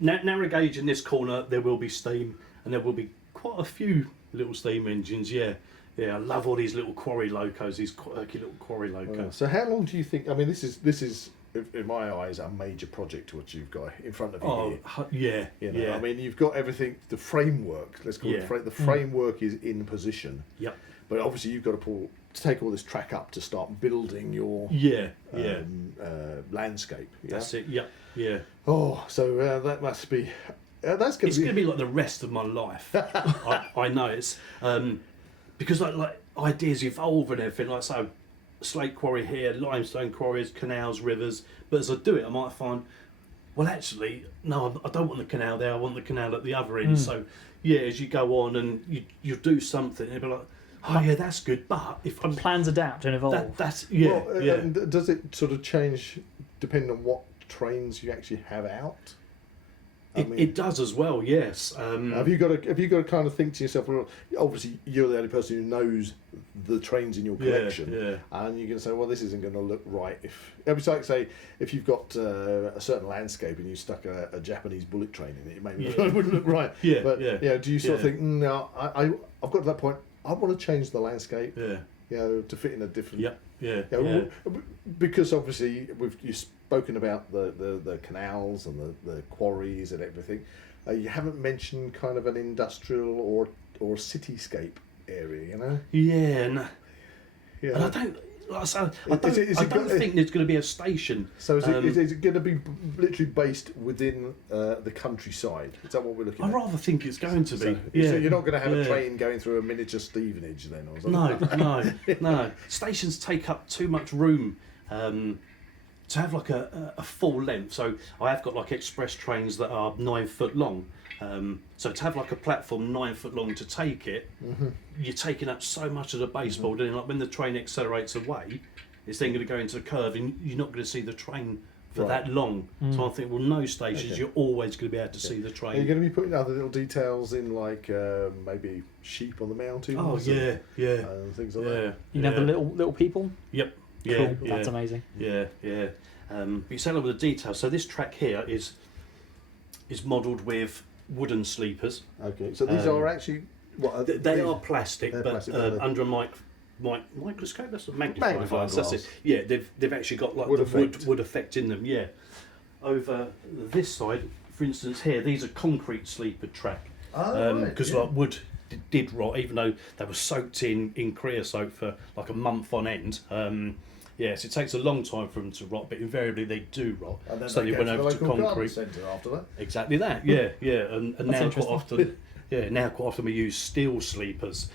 Narrow gauge in this corner, there will be steam, and there will be quite a few little steam engines. Yeah. I love all these little quarry locos, these quirky little quarry locos. So how long do you think? I mean, this is in my eyes a major project what you've got in front of you here. Yeah. I mean, you've got everything. The framework, let's call it the framework is in position. Yep. But obviously you've got to take all this track up to start building your landscape. Yeah? That's it. Yeah. Oh, so that must be. It's going to be like the rest of my life. I know it's because like ideas evolve and everything. Like so, slate quarry here, limestone quarries, canals, rivers. But as I do it, I might find, well, actually, no, I don't want the canal there. I want the canal at the other end. So, as you go on and you do something, and you'll be like, oh yeah, that's good. But if plans adapt and evolve. And does it sort of change depending on what trains you actually have out? It does as well, yes. Have you got to kind of think to yourself? Well, obviously, you're the only person who knows the trains in your collection, and you're going to say, well, this isn't going to look right. It's like say if you've got a certain landscape and you stuck a Japanese bullet train in it, it maybe it wouldn't look right. Do you sort of think, no, I've got to that point. I want to change the landscape. To fit in a different. Because obviously you've spoken about the canals and the quarries and everything. You haven't mentioned kind of an industrial or cityscape area, you know? And I don't. I don't think there's going to be a station. So is it going to be literally based within the countryside? Is that what we're looking at? I rather think it's going to be. So you're not going to have a train going through a miniature Stevenage then, or something? No. Stations take up too much room to have like a full length. So I have got like express trains that are 9 foot long. So to have like a platform 9 foot long to take it, you're taking up so much of the baseboard, and like when the train accelerates away, it's then going to go into a curve, and you're not going to see the train for that long. So I think, well, no stations, you're always going to be able to see the train. Are you going to be putting other little details in, like maybe sheep on the mountains? Oh yeah, and things like that. You can have the little people. Yep. Cool. That's amazing. Yeah. You say a lot of the details. So this track here is modelled with wooden sleepers. Okay, so these are actually they are plastic, but plastic, under a microscope. That's a magnifying glass. That's it. Yeah, they've actually got like wood effect in them. Yeah. Over this side, for instance, here these are concrete sleeper track because like wood did rot, even though they were soaked in creosote for like a month on end. Yes, it takes a long time for them to rot, but invariably they do rot. And then so they went over to concrete. Centre after that. Exactly that. Yeah. And now quite often we use steel sleepers.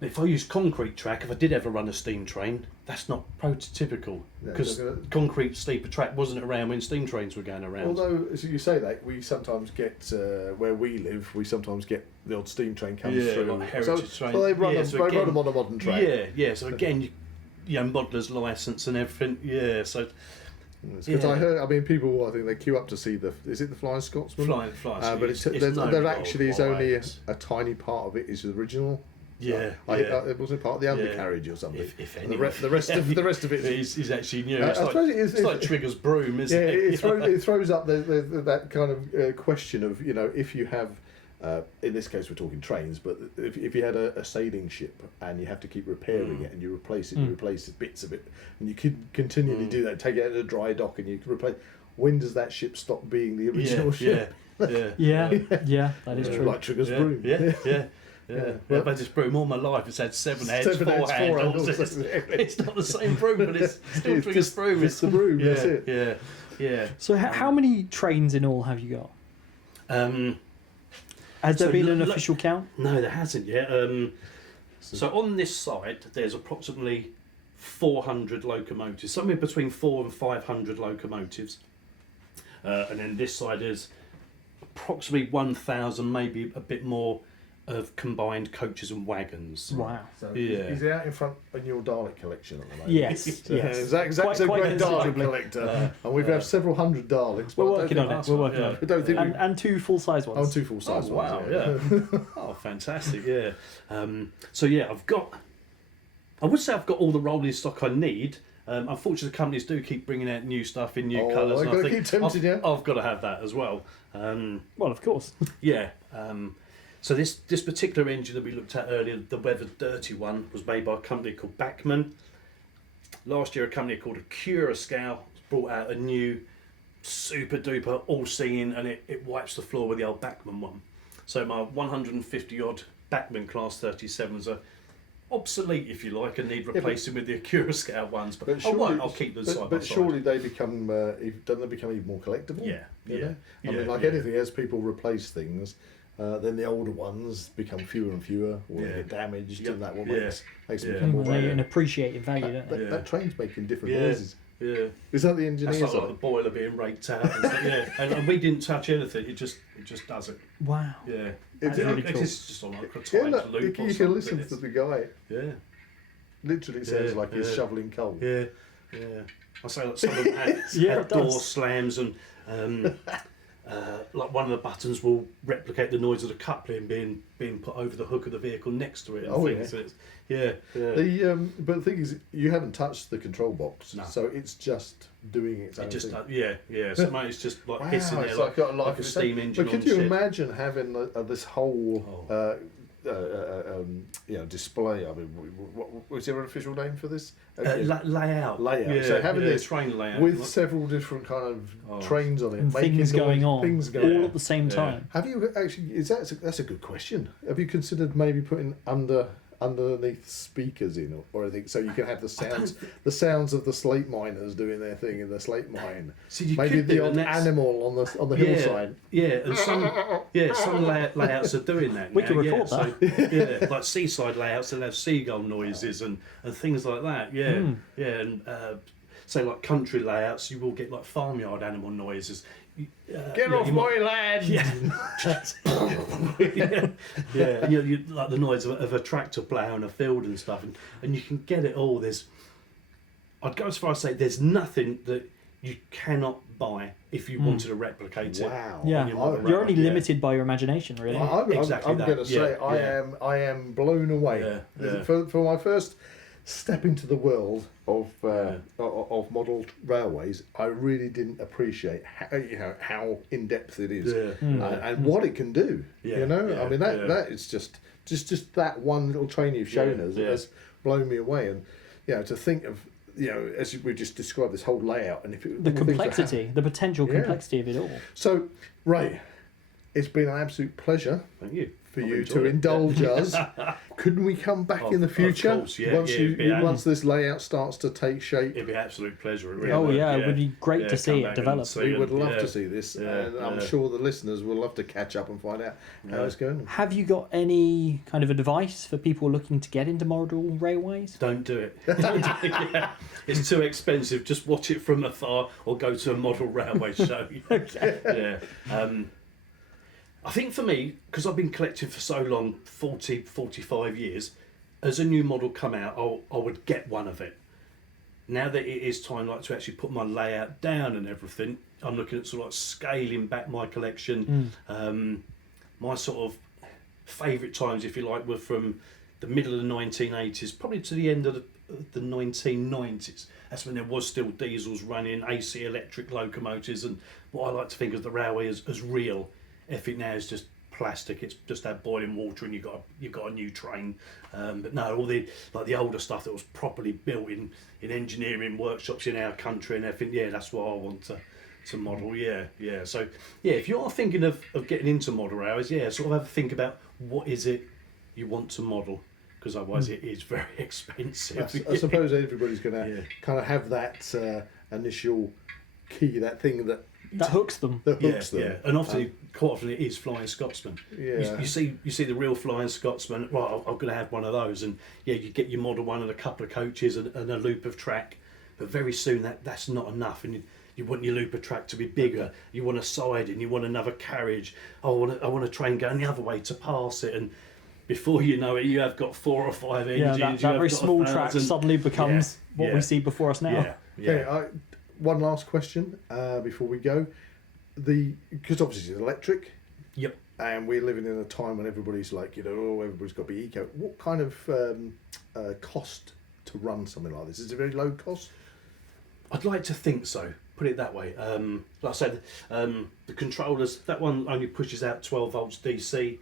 If I use concrete track, if I did ever run a steam train, that's not prototypical because concrete sleeper track wasn't around when steam trains were going around. Although, as you say that, we sometimes get where we live, we sometimes get the odd steam train comes through. Like heritage train. So they run them on a modern track. Yeah. So again, modeller's license and everything. Yeah. So. Because I heard, people, I think they queue up to see is it the Flying Scotsman? Flying but there actually is only a tiny part of it is original. It wasn't part of the undercarriage or something. If any, the rest of it is actually new. It's like Trigger's broom, isn't it? It throws up that kind of question of if you have In this case, we're talking trains, but if you had a sailing ship and you have to keep repairing it and you replace bits of it, and you can continually do that, take it out of the dry dock and you can replace. When does that ship stop being the original ship? Yeah, that is true. Like Trigger's broom. Yeah, I've had this broom all my life. It's had 7 heads, 4 handles. It's not the same broom, but it's still Trigger's broom. It's the broom, that's it. Yeah. So how many trains in all have you got? Has there been an official count? No, there hasn't yet. So on this side, there's approximately 400 locomotives, somewhere between 400 and 500 locomotives. And then this side is approximately 1,000, maybe a bit more, of combined coaches and wagons. Wow. So Yeah. he's out in front of your Dalek collection at the moment. Yes. Zach's a great Dalek collector, and we've had several hundred Daleks. We're working on it. I don't think and 2 full-size ones. Oh, 2 full-size ones. Wow, yeah. Oh, fantastic, yeah. So yeah, I would say I've got all the rolling stock I need. Unfortunately, the companies do keep bringing out new stuff in new colours. I've got to keep tempting you. I've got to have that as well. Well, of course. Yeah. So this particular engine that we looked at earlier, the weathered dirty one, was made by a company called Bachmann. Last year, a company called Curascow brought out a new super duper all singing, and it wipes the floor with the old Bachmann one. So my 150 odd Bachmann Class 37s are obsolete, if you like, and need replacing with the Curascow ones. But surely, I'll keep them side by side. But surely they become, don't they become even more collectible? Yeah. I mean, like anything, as people replace things, then the older ones become fewer and fewer, or they get damaged, and that one makes them become more They appreciate in value, don't they? That train's making different noises. Yeah. Is that the engineer's That's like the boiler being raked out. And stuff, and we didn't touch anything. It just does it. Wow. Yeah. That's really cool. It's just on like a timed loop. You can listen to the guy. Yeah. Literally sounds like he's shoveling coal. Yeah. I say that some of them had door slams and like one of the buttons will replicate the noise of the coupling being put over the hook of the vehicle next to it. And things. So it's, but the thing is, you haven't touched the control box, so it's just doing its own thing. So mate, it's just like hissing there, like a steam engine. But could you imagine having this whole display? I mean, was there an official name for this? Layout. Yeah, so having this train layout with several different kind of trains on it, and making things going on, all at the same Yeah. time. Have you actually? That's a good question. Have you considered maybe putting underneath speakers in or anything, so you can have the sounds of the slate miners doing their thing in the slate mine? So you maybe could the do, odd animal on the hillside. Yeah, and some layouts are doing that. We can record that. So, like seaside layouts that have seagull noises and things like that. And say like country layouts, you will get like farmyard animal noises. Get off my land! And you like the noise of a tractor ploughing a field and stuff, and you can get it all. I'd go as far as say there's nothing that you cannot buy if you wanted to replicate it. Wow! Yeah, you're only limited by your imagination, really. I'm going to say I am blown away. For my first step into the world of model railways, I really didn't appreciate how in depth it is and what it can do. I mean that it's just that one little train you've shown us has blown me away, and to think of as we just described this whole layout and if the complexity, the potential complexity of it all. So Ray, it's been an absolute pleasure. Thank you. For you to indulge us. Couldn't we come back in the future? Of course, once this layout starts to take shape? It'd be an absolute pleasure. It would be great to see it develop. We would love to see this, and I'm sure the listeners will love to catch up and find out how it's going. Have you got any kind of advice for people looking to get into model railways? Don't do it. It's too expensive. Just watch it from afar or go to a model railway show. I think for me, because I've been collecting for so long, 40, 45 years, as a new model come out, I would get one of it. Now that it is time to actually put my layout down and everything, I'm looking at sort of like scaling back my collection. My sort of favourite times, if you like, were from the middle of the 1980s, probably to the end of the 1990s. That's when there was still diesels running, AC electric locomotives, and what I like to think of the railway as real. Everything now is just plastic. It's just had boiling water, and you've got a new train. But no, all the older stuff that was properly built in engineering workshops in our country and everything. Yeah, that's what I want to model. Yeah. So yeah, if you are thinking of getting into model railways, yeah, sort of have a think about what is it you want to model, because otherwise it is very expensive. I suppose everybody's going to kind of have that initial key, that thing that hooks them. Yeah, and quite often it is Flying Scotsman. Yeah. You see the real Flying Scotsman. Right, I'm going to have one of those, and yeah, you get your Model 1 and a couple of coaches and a loop of track, but very soon that's not enough, and you want your loop of track to be bigger. You want a siding, you want another carriage. I want a train going the other way to pass it, and before you know it, you have got 4 or 5 engines. Yeah, that very small track suddenly becomes what we see before us now. Yeah. Okay, one last question before we go. Because obviously it's electric. Yep. And we're living in a time when everybody's like, everybody's got to be eco. What kind of cost to run something like this? Is it very low cost? I'd like to think so. Put it that way. Like I said, the controllers, that one only pushes out 12 volts DC.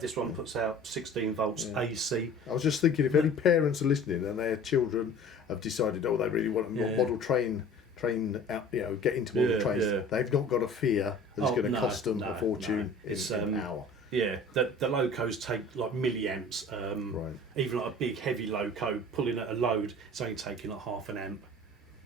This one puts out 16 volts AC. I was just thinking, if any parents are listening and their children have decided, they really want a model train out, get into model trains, they've not got a fear that it's going to cost them a fortune in an hour. Yeah, the locos take like milliamps. Right. Even like a big heavy loco pulling at a load, it's only taking like half an amp.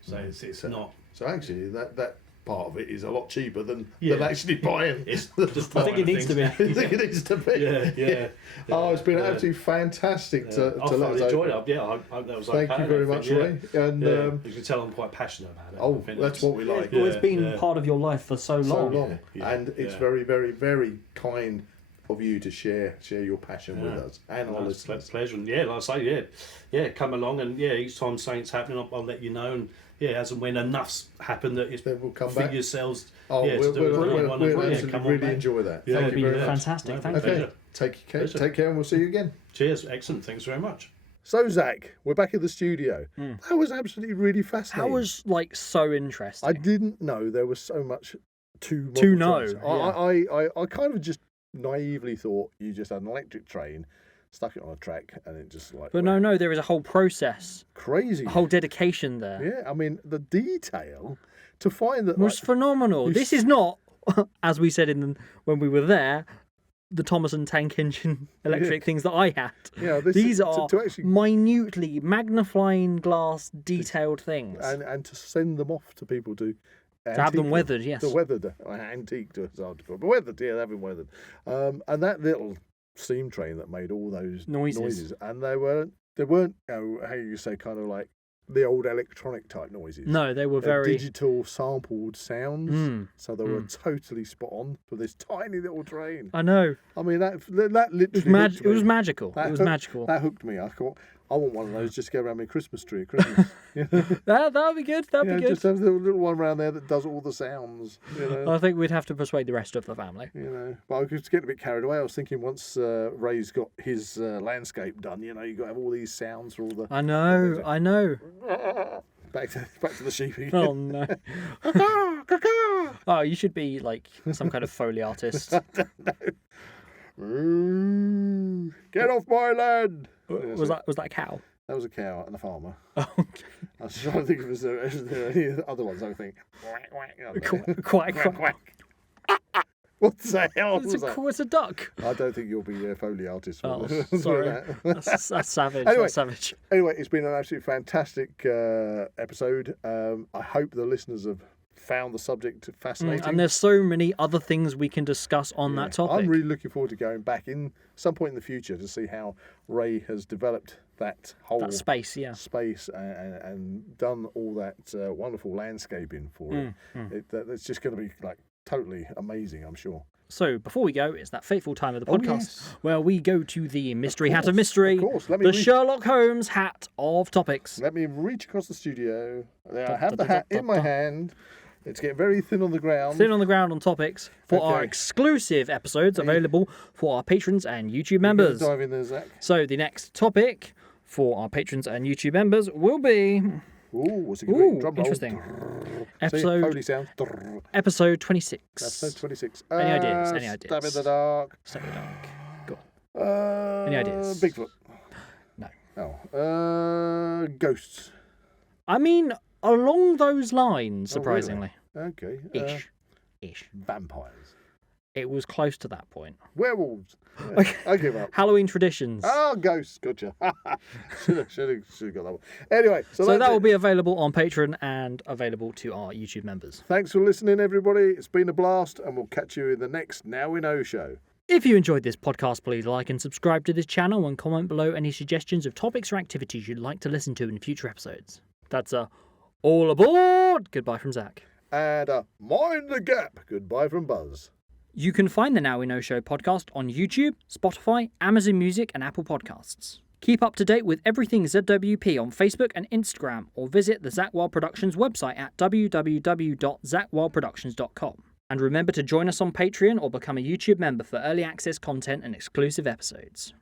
So it's not. So actually, that part of it is a lot cheaper than actually buying. It's just I think it needs to be. I think it needs to be. Yeah. Oh, it's been absolutely fantastic to I've let us enjoyed know. it. Yeah, I hope that was Thank you very much, Ray. And you can tell I'm quite passionate about it. that's what we like. Well, it's been part of your life for so long. And it's very, very, very kind of you to share your passion with us and our listeners. Pleasure. And yeah, like I say, come along, and each time something's happening, I'll let you know. And as and when enough's happened, that it's then we'll come for back. yourselves. We'll Come really enjoy that. Thank you very much. Fantastic. Thank you. Okay, take care, and we'll see you again. Cheers. Excellent. Thanks very much. So, Zach, we're back in the studio. That was absolutely really fascinating. That was so interesting. I didn't know there was so much to know. I kind of just naively thought you just had an electric train, stuck it on a track, and it just But no, there is a whole process. Crazy. A whole dedication there. Yeah, I mean, the detail to find that was phenomenal. This is not, as we said when we were there, the Thomason tank engine electric things that I had. Yeah, these are to actually, minutely magnifying glass detailed things. And to send them off to people to have them weathered, yes. The weathered, antique to it's hard to put, but weathered, they've been weathered. And that little steam train that made all those noises, and they weren't how you say, kind of like the old electronic type noises. No, they were very digital sampled sounds. So they were totally spot on for this tiny little train. I know. I mean, that literally it was magical. It was magical. That hooked me. I thought, I want one of those just to go around my Christmas tree at Christmas. That'd be good. That'd be good. Just have the little one around there that does all the sounds. I think we'd have to persuade the rest of the family. But I was getting a bit carried away. I was thinking once Ray's got his landscape done, you got to have all these sounds for all the. I know. Back to the sheep again. Oh no. Oh, you should be like some kind of Foley artist. Get off my land. Was that a cow? That was a cow and a farmer. Oh, okay. I was trying to think if there any other ones. I think. Quack. What the hell was that? It's a duck. I don't think you'll be a Foley artist. Oh, sorry. That's savage. Anyway, that's savage. Anyway, it's been an absolutely fantastic episode. I hope the listeners have found the subject fascinating. And there's so many other things we can discuss on that topic. I'm really looking forward to going back in some point in the future to see how Ray has developed that whole space, and done all that wonderful landscaping for it. It's just going to be like totally amazing, I'm sure. So before we go, it's that fateful time of the podcast where we go to the mystery hat of mystery, the Sherlock Holmes hat of topics. Let me reach across the studio. I have the hat in my hand. It's getting very thin on the ground. Thin on the ground on topics for our exclusive episodes available for our patrons and YouTube members. Dive in there, Zach. So the next topic for our patrons and YouTube members will be Ooh, what's it going to be? Ooh, Drum roll. interesting. See, Foley sounds. Episode 26. Episode 26. Any ideas? Any ideas? Stab in the dark. Stab in the dark. Go on. Any ideas? Bigfoot. No. Oh. Ghosts. I mean, along those lines, surprisingly. Oh, really? Okay. Ish. Vampires. It was close to that point. Werewolves. Yeah, I give up. Halloween traditions. Oh, ghosts. Gotcha. should have got that one. Anyway. So that will be available on Patreon and available to our YouTube members. Thanks for listening, everybody. It's been a blast, and we'll catch you in the next Now We Know show. If you enjoyed this podcast, please like and subscribe to this channel and comment below any suggestions of topics or activities you'd like to listen to in future episodes. That's all aboard! Goodbye from Zach. And mind the gap. Goodbye from Buzz. You can find the Now We Know Show podcast on YouTube, Spotify, Amazon Music, and Apple Podcasts. Keep up to date with everything ZWP on Facebook and Instagram, or visit the Zak Wylde Productions website at www.zakwyldeproductions.com. And remember to join us on Patreon or become a YouTube member for early access content and exclusive episodes.